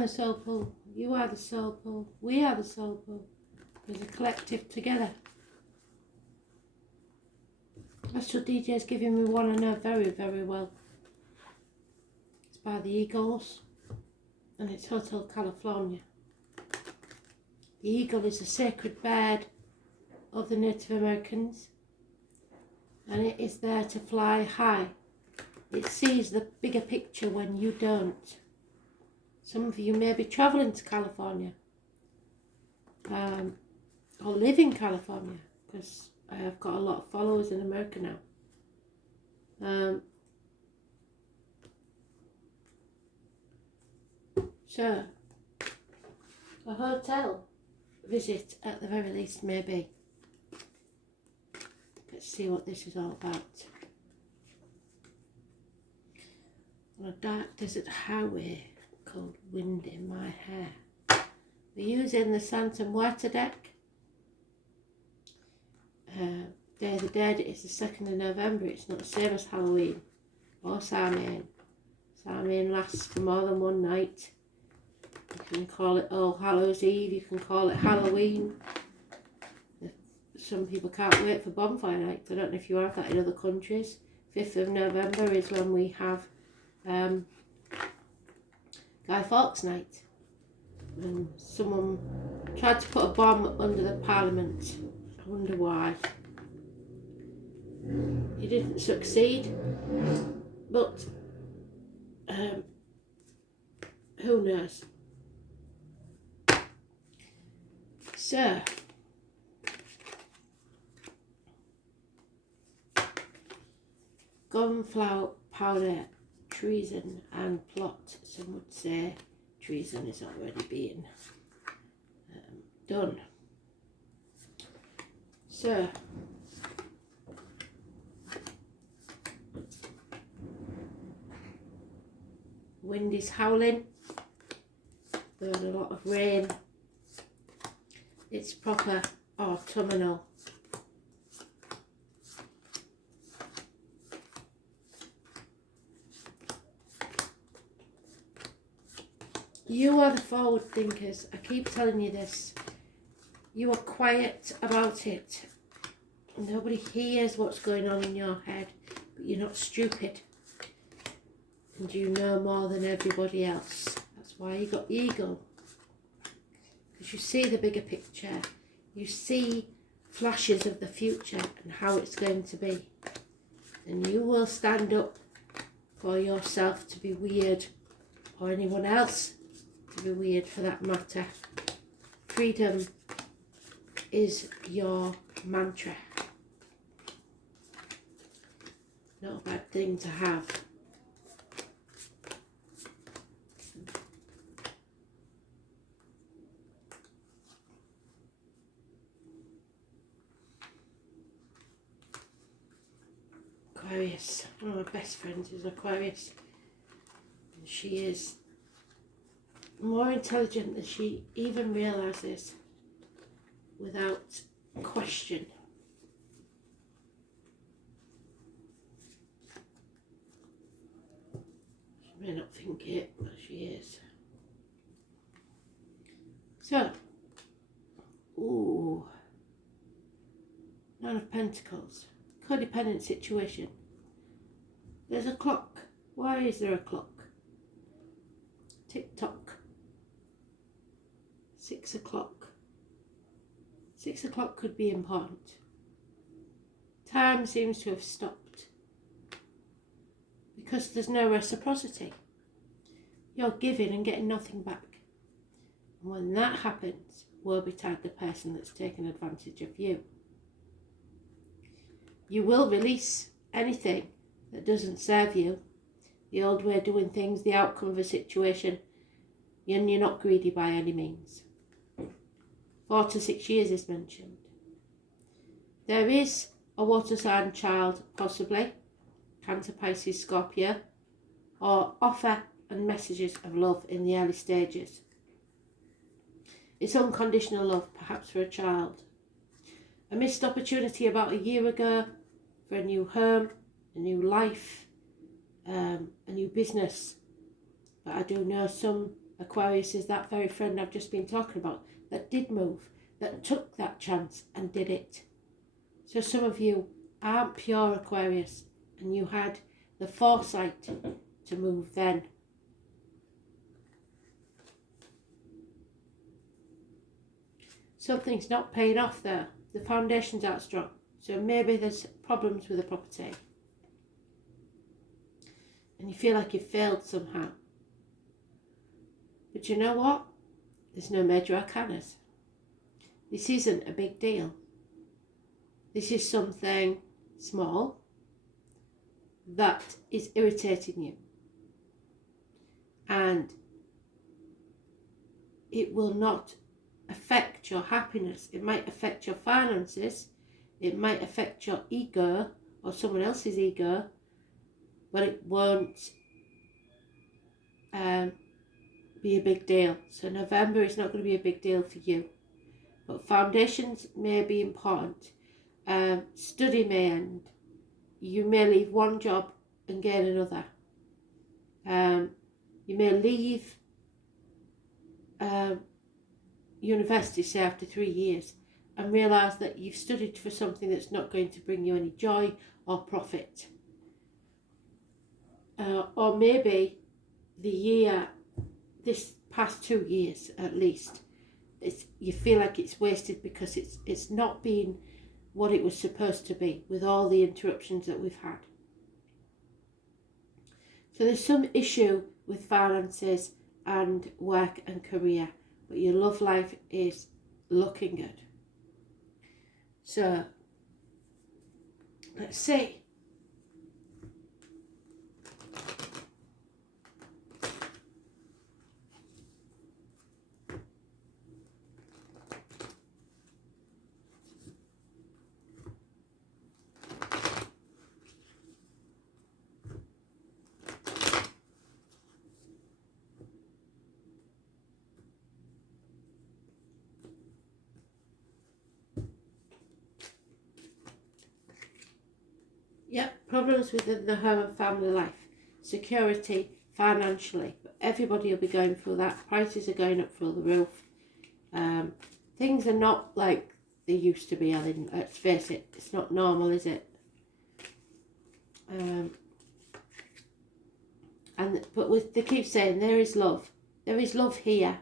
am the soul pool. You are the soul pool. We are the soul pool. There's a collective together. Astral DJ is giving me one I know very, very well. It's by the Eagles and it's Hotel California. The eagle is a sacred bird of the Native Americans and it is there to fly high. It sees the bigger picture when you don't. Some of you may be travelling to California or live in California, because I have got a lot of followers in America now. So, a hotel visit at the very least maybe. Let's see what this is all about. On a dark desert highway called Wind in My Hair. We're using the Santa Muerta deck. Day of the Dead is the 2nd of November. It's not the same as Halloween or Samhain. Samhain lasts for more than one night. You can call it All Hallows Eve, you can call it Halloween. Some people can't wait for bonfire night. I don't know if you have that in other countries. 5th of November is when we have Guy Fawkes night. And someone tried to put a bomb under the Parliament. I wonder why. He didn't succeed, but who knows? So, gunpowder, treason and plot. Some would say treason is already being done. So, wind is howling, there's a lot of rain, it's proper autumnal. You are the forward thinkers. I keep telling you this. You are quiet about it. Nobody hears what's going on in your head, but you're not stupid. And you know more than everybody else. That's why you got the eagle. Because you see the bigger picture. You see flashes of the future and how it's going to be. And you will stand up for yourself to be weird, or anyone else to be weird for that matter. Freedom is your mantra. Not a bad thing to have. Aquarius, one of my best friends is Aquarius. And she is more intelligent than she even realises, without question. She may not think it, but she is. So, ooh, Nine of Pentacles, codependent situation. There's a clock. Why is there a clock? Tick tock. 6 o'clock. 6 o'clock could be important. Time seems to have stopped because there's no reciprocity. You're giving and getting nothing back. And when that happens, woe betide the person that's taken advantage of you. You will release anything that doesn't serve you. The old way of doing things, the outcome of a situation, and you're not greedy by any means. 4 to 6 years is mentioned. There is a water sign child, possibly, Cancer, Pisces, Scorpio, or offer and messages of love in the early stages. It's unconditional love, perhaps for a child. A missed opportunity about a year ago for a new home, a new life, a new business. But I do know some Aquarius is that very friend I've just been talking about that did move, that took that chance and did it. So some of you aren't pure Aquarius and you had the foresight to move then. Something's not paying off there. The foundations aren't strong. So maybe there's problems with the property. And you feel like you've failed somehow. But you know what? There's no major arcanas. This isn't a big deal. This is something small that is irritating you. And it will not affect your happiness. It might affect your finances. It might affect your ego or someone else's ego. But it won't be a big deal. So November is not going to be a big deal for you. But foundations may be important. Study may end. You may leave one job and gain another. You may leave university, say after 3 years, and realise that you've studied for something that's not going to bring you any joy or profit. Or maybe this past 2 years at least, you feel like it's wasted because it's not been what it was supposed to be with all the interruptions that we've had. So there's some issue with finances and work and career, but your love life is looking good. So let's see. Yep, problems within the home and family life, security, financially, but everybody will be going through that. Prices are going up through the roof. Things are not like they used to be, Ellen. Let's face it, it's not normal, is it? But they keep saying there is love. There is love here.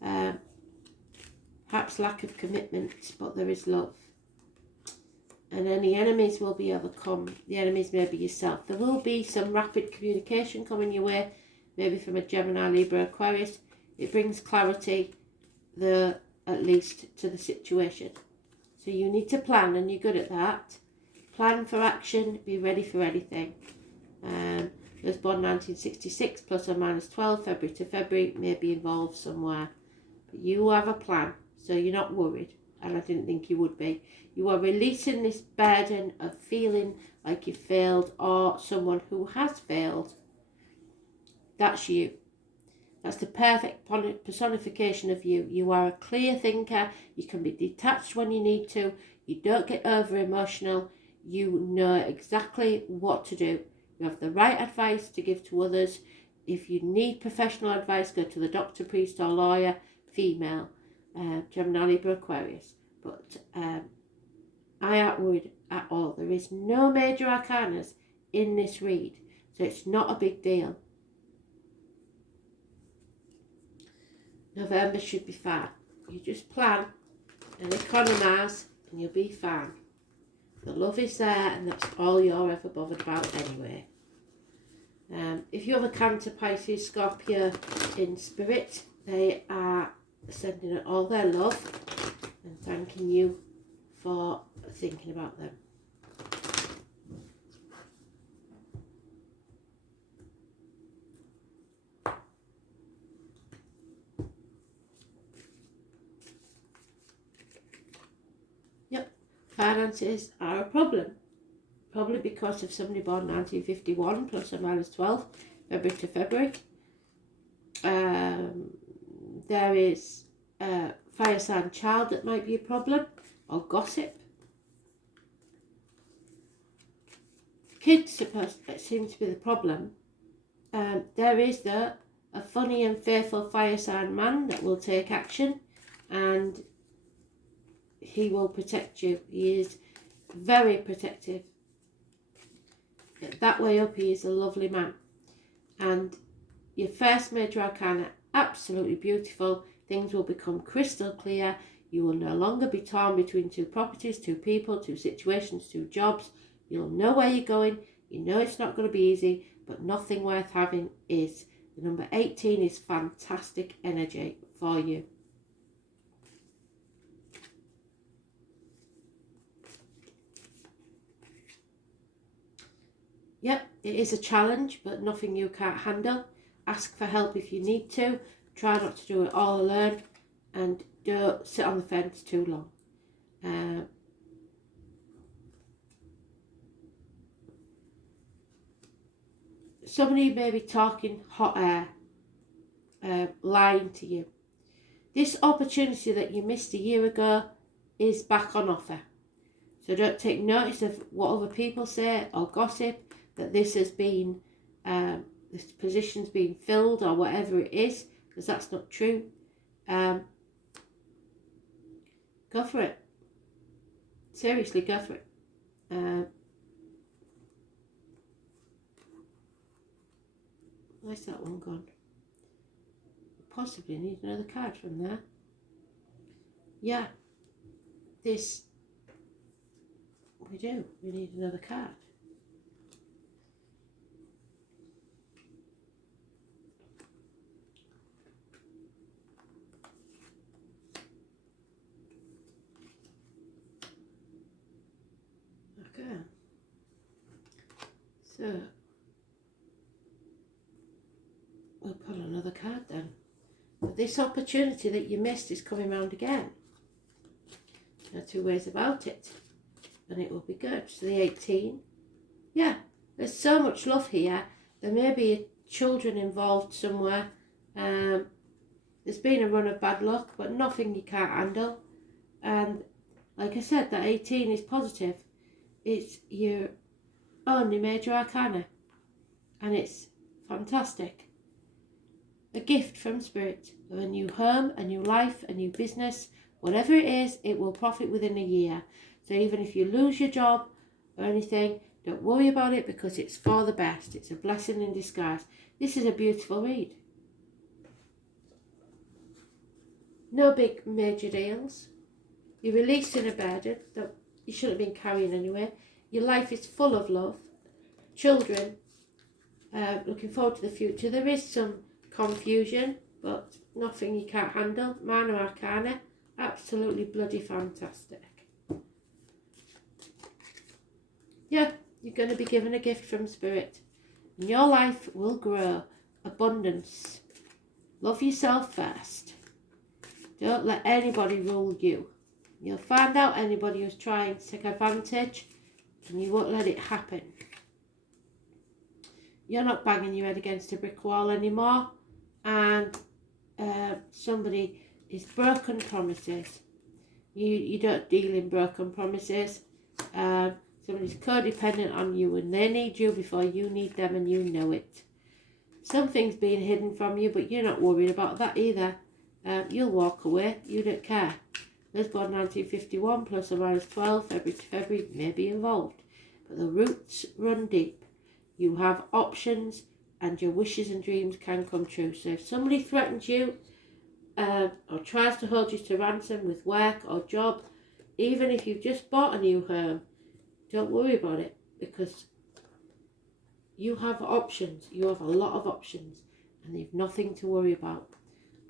Perhaps lack of commitment, but there is love. And any enemies will be overcome. The enemies may be yourself. There will be some rapid communication coming your way, maybe from a Gemini, Libra, Aquarius. It brings clarity, at least, to the situation. So you need to plan, and you're good at that. Plan for action, be ready for anything. Those born 1966, plus or minus 12, February to February, may be involved somewhere. But you have a plan, so you're not worried. And I didn't think you would be. You are releasing this burden of feeling like you failed or someone who has failed. That's you. That's the perfect personification of you. You are a clear thinker. You can be detached when you need to. You don't get over emotional. You know exactly what to do. You have the right advice to give to others. If you need professional advice, go to the doctor, priest or lawyer, female. Gemini, Libra, Aquarius. But I aren't worried at all. There is no major arcanas in this read, so it's not a big deal. November should be fine. You just plan and economise and you'll be fine. The love is there, and that's all you're ever bothered about anyway. If you have a Cancer, Pisces, Scorpio in spirit, they are sending all their love and thanking you for thinking about them. Yep, finances are a problem. Probably because of somebody born 1951, plus or minus 12, February to February. There is a fire sign child that might be a problem, or gossip. Kids seem to be the problem. There is, though, a funny and faithful fire sign man that will take action, and he will protect you. He is very protective. That way up, he is a lovely man. And your first major arcana, absolutely beautiful. Things will become crystal clear. You will no longer be torn between two properties, two people, two situations, two jobs. You'll know where you're going. You know it's not going to be easy, but nothing worth having is. The number 18 is fantastic energy for you. Yep, it is a challenge, but nothing you can't handle. Ask for help if you need to. Try not to do it all alone, and don't sit on the fence too long. Somebody may be talking hot air, lying to you. This opportunity that you missed a year ago is back on offer. So don't take notice of what other people say or gossip, that this has been, this position's been filled or whatever it is, because that's not true. Go for it. Seriously, go for it. Where's that one gone? Possibly need another card from there. Yeah, this, we do. We need another card. Okay. So, we'll pull another card then. But this opportunity that you missed is coming round again. There are two ways about it. And it will be good. So the 18. Yeah, there's so much love here. There may be children involved somewhere. There's been a run of bad luck, but nothing you can't handle. And like I said, that 18 is positive. It's your only major arcana. And it's fantastic. A gift from Spirit of a new home, a new life, a new business. Whatever it is, it will profit within a year. So even if you lose your job or anything, don't worry about it, because it's for the best. It's a blessing in disguise. This is a beautiful read. No big major deals. You're releasing a burden that you shouldn't have been carrying anyway. Your life is full of love. Children, looking forward to the future. There is some confusion, but nothing you can't handle. Minor arcana, absolutely bloody fantastic. Yeah, you're going to be given a gift from Spirit. And your life will grow. Abundance. Love yourself first. Don't let anybody rule you. You'll find out anybody who's trying to take advantage, and you won't let it happen. You're not banging your head against a brick wall anymore, and somebody is broken promises. You don't deal in broken promises. Somebody's codependent on you, and they need you before you need them, and you know it. Something's being hidden from you, but you're not worried about that either. You'll walk away. You don't care. Lisbon 1951, plus or minus 12, February to February, may be involved. But the roots run deep. You have options, and your wishes and dreams can come true. So if somebody threatens you or tries to hold you to ransom with work or job, even if you've just bought a new home, don't worry about it, because you have options. You have a lot of options, and you've nothing to worry about.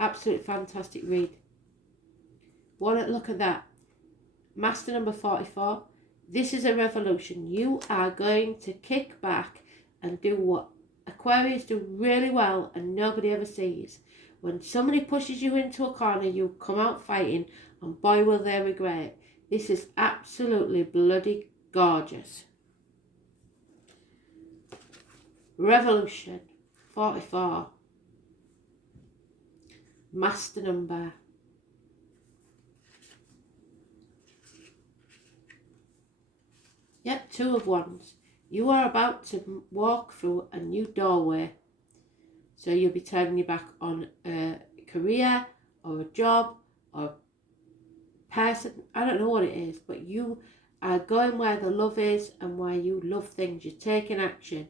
Absolute fantastic read. Look at that. Master number 44. This is a revolution. You are going to kick back and do what Aquarius do really well and nobody ever sees. When somebody pushes you into a corner, you come out fighting, and boy will they regret it. This is absolutely bloody gorgeous. Revolution 44. Master number. Yep, 2 of Wands. You are about to walk through a new doorway. So you'll be turning your back on a career or a job or a person. I don't know what it is, but you are going where the love is and where you love things. You're taking action.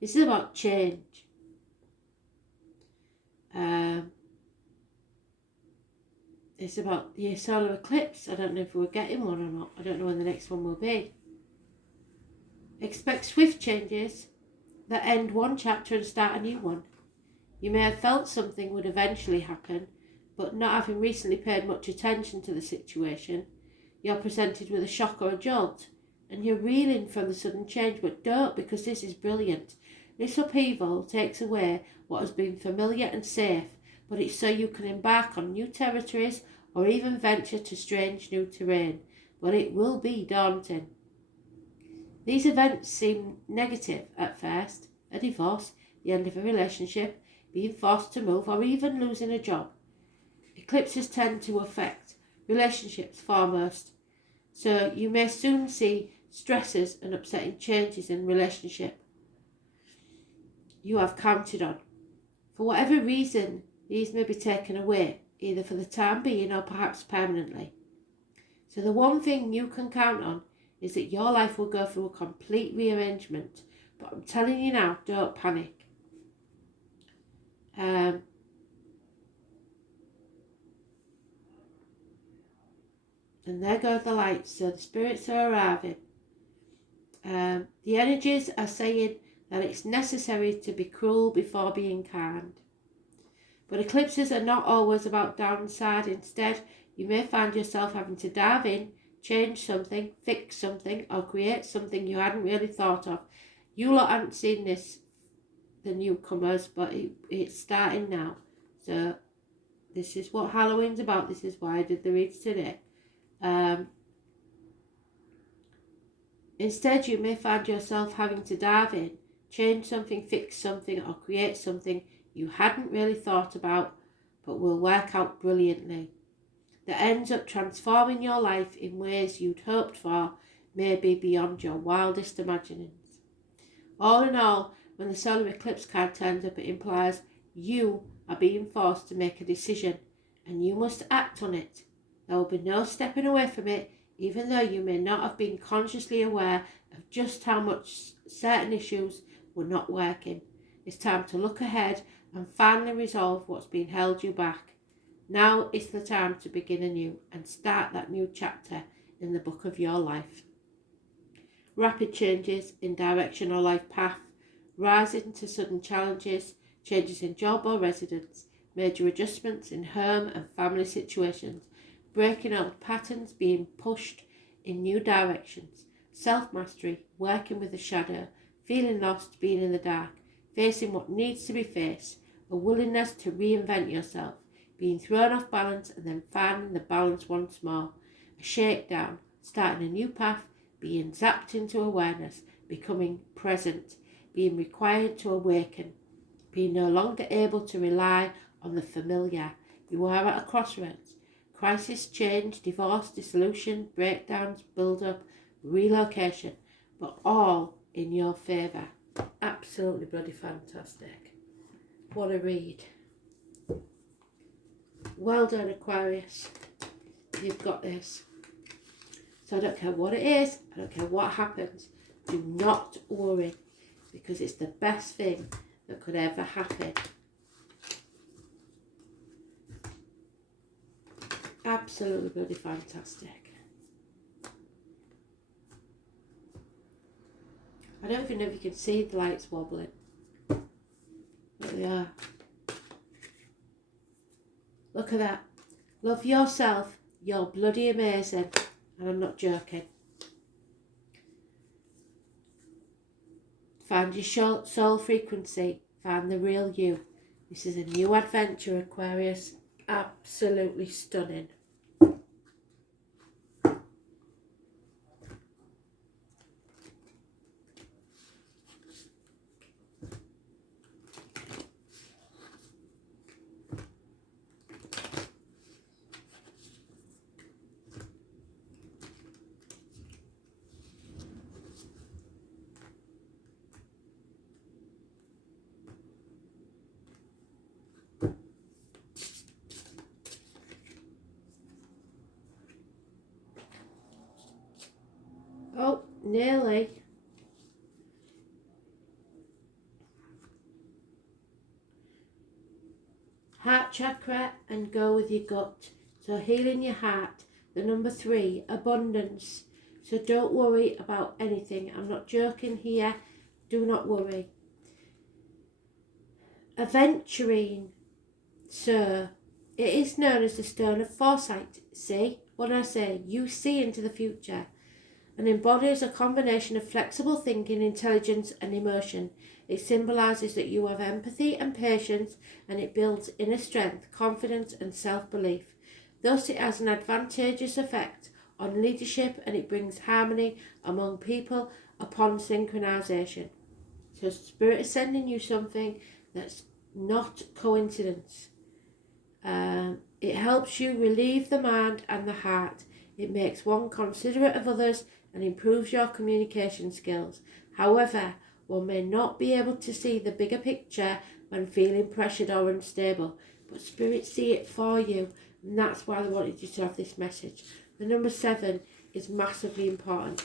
This is about change. It's about the solar eclipse. I don't know if we're getting one or not. I don't know when the next one will be. Expect swift changes that end one chapter and start a new one. You may have felt something would eventually happen, but not having recently paid much attention to the situation, you're presented with a shock or a jolt, and you're reeling from the sudden change, but don't, because this is brilliant. This upheaval takes away what has been familiar and safe, but it's so you can embark on new territories or even venture to strange new terrain, but it will be daunting. These events seem negative at first: a divorce, the end of a relationship, being forced to move, or even losing a job. Eclipses tend to affect relationships foremost, so you may soon see stresses and upsetting changes in relationship you have counted on. For whatever reason, these may be taken away, either for the time being or perhaps permanently. So the one thing you can count on is that your life will go through a complete rearrangement. But I'm telling you now, don't panic. And there go the lights. So the spirits are arriving. The energies are saying that it's necessary to be cruel before being kind. But eclipses are not always about downside. Instead, you may find yourself having to dive in, change something, fix something, or create something you hadn't really thought of. You lot haven't seen this, the newcomers, but it's starting now. So this is what Halloween's about. This is why I did the reads today. Instead, you may find yourself having to dive in, change something, fix something, or create something you hadn't really thought about, but will work out brilliantly, that ends up transforming your life in ways you'd hoped for, maybe beyond your wildest imaginings. All in all, when the solar eclipse card turns up, it implies you are being forced to make a decision, and you must act on it. There will be no stepping away from it, even though you may not have been consciously aware of just how much certain issues were not working. It's time to look ahead and finally resolve what's been held you back. Now is the time to begin anew and start that new chapter in the book of your life. Rapid changes in direction or life path, rising to sudden challenges, changes in job or residence, major adjustments in home and family situations, breaking old patterns, being pushed in new directions, self-mastery, working with the shadow, feeling lost, being in the dark, facing what needs to be faced, a willingness to reinvent yourself, being thrown off balance and then finding the balance once more, a shakedown, starting a new path, being zapped into awareness, becoming present, being required to awaken, being no longer able to rely on the familiar. You are at a crossroads. Crisis, change, divorce, dissolution, breakdowns, build-up, relocation, but all in your favour. Absolutely bloody fantastic. What a read. Well done, Aquarius. You've got this. So I don't care what it is, I don't care what happens, do not worry, because it's the best thing that could ever happen. Absolutely bloody fantastic. I don't even know if you can see the lights wobbling. But they are. Look at that. Love yourself. You're bloody amazing. And I'm not joking. Find your soul frequency. Find the real you. This is a new adventure, Aquarius. Absolutely stunning. nearly. Heart chakra and go with your gut. So healing your heart. The number 3, abundance. So don't worry about anything. I'm not joking here. Do not worry. Aventurine. So it is known as the stone of foresight. See what I say? You see into the future, and embodies a combination of flexible thinking, intelligence and emotion. It symbolises that you have empathy and patience, and it builds inner strength, confidence and self-belief. Thus it has an advantageous effect on leadership, and it brings harmony among people upon synchronization. So Spirit is sending you something that's not coincidence. It helps you relieve the mind and the heart. It makes one considerate of others and improves your communication skills. However, one may not be able to see the bigger picture when feeling pressured or unstable, but Spirit see it for you, and that's why they wanted you to have this message. The number 7 is massively important,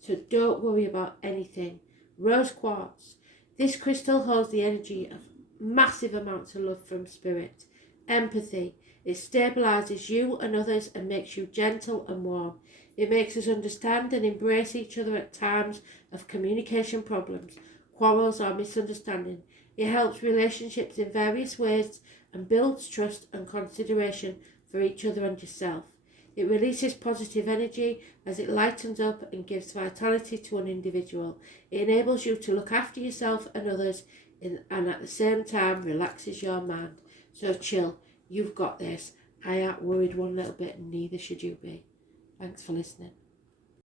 so don't worry about anything. Rose quartz. This crystal holds the energy of massive amounts of love from Spirit. Empathy. It stabilises you and others and makes you gentle and warm. It makes us understand and embrace each other at times of communication problems, quarrels or misunderstanding. It helps relationships in various ways and builds trust and consideration for each other and yourself. It releases positive energy as it lightens up and gives vitality to an individual. It enables you to look after yourself and others and at the same time relaxes your mind. So chill, you've got this. I ain't worried one little bit and neither should you be. Thanks for listening.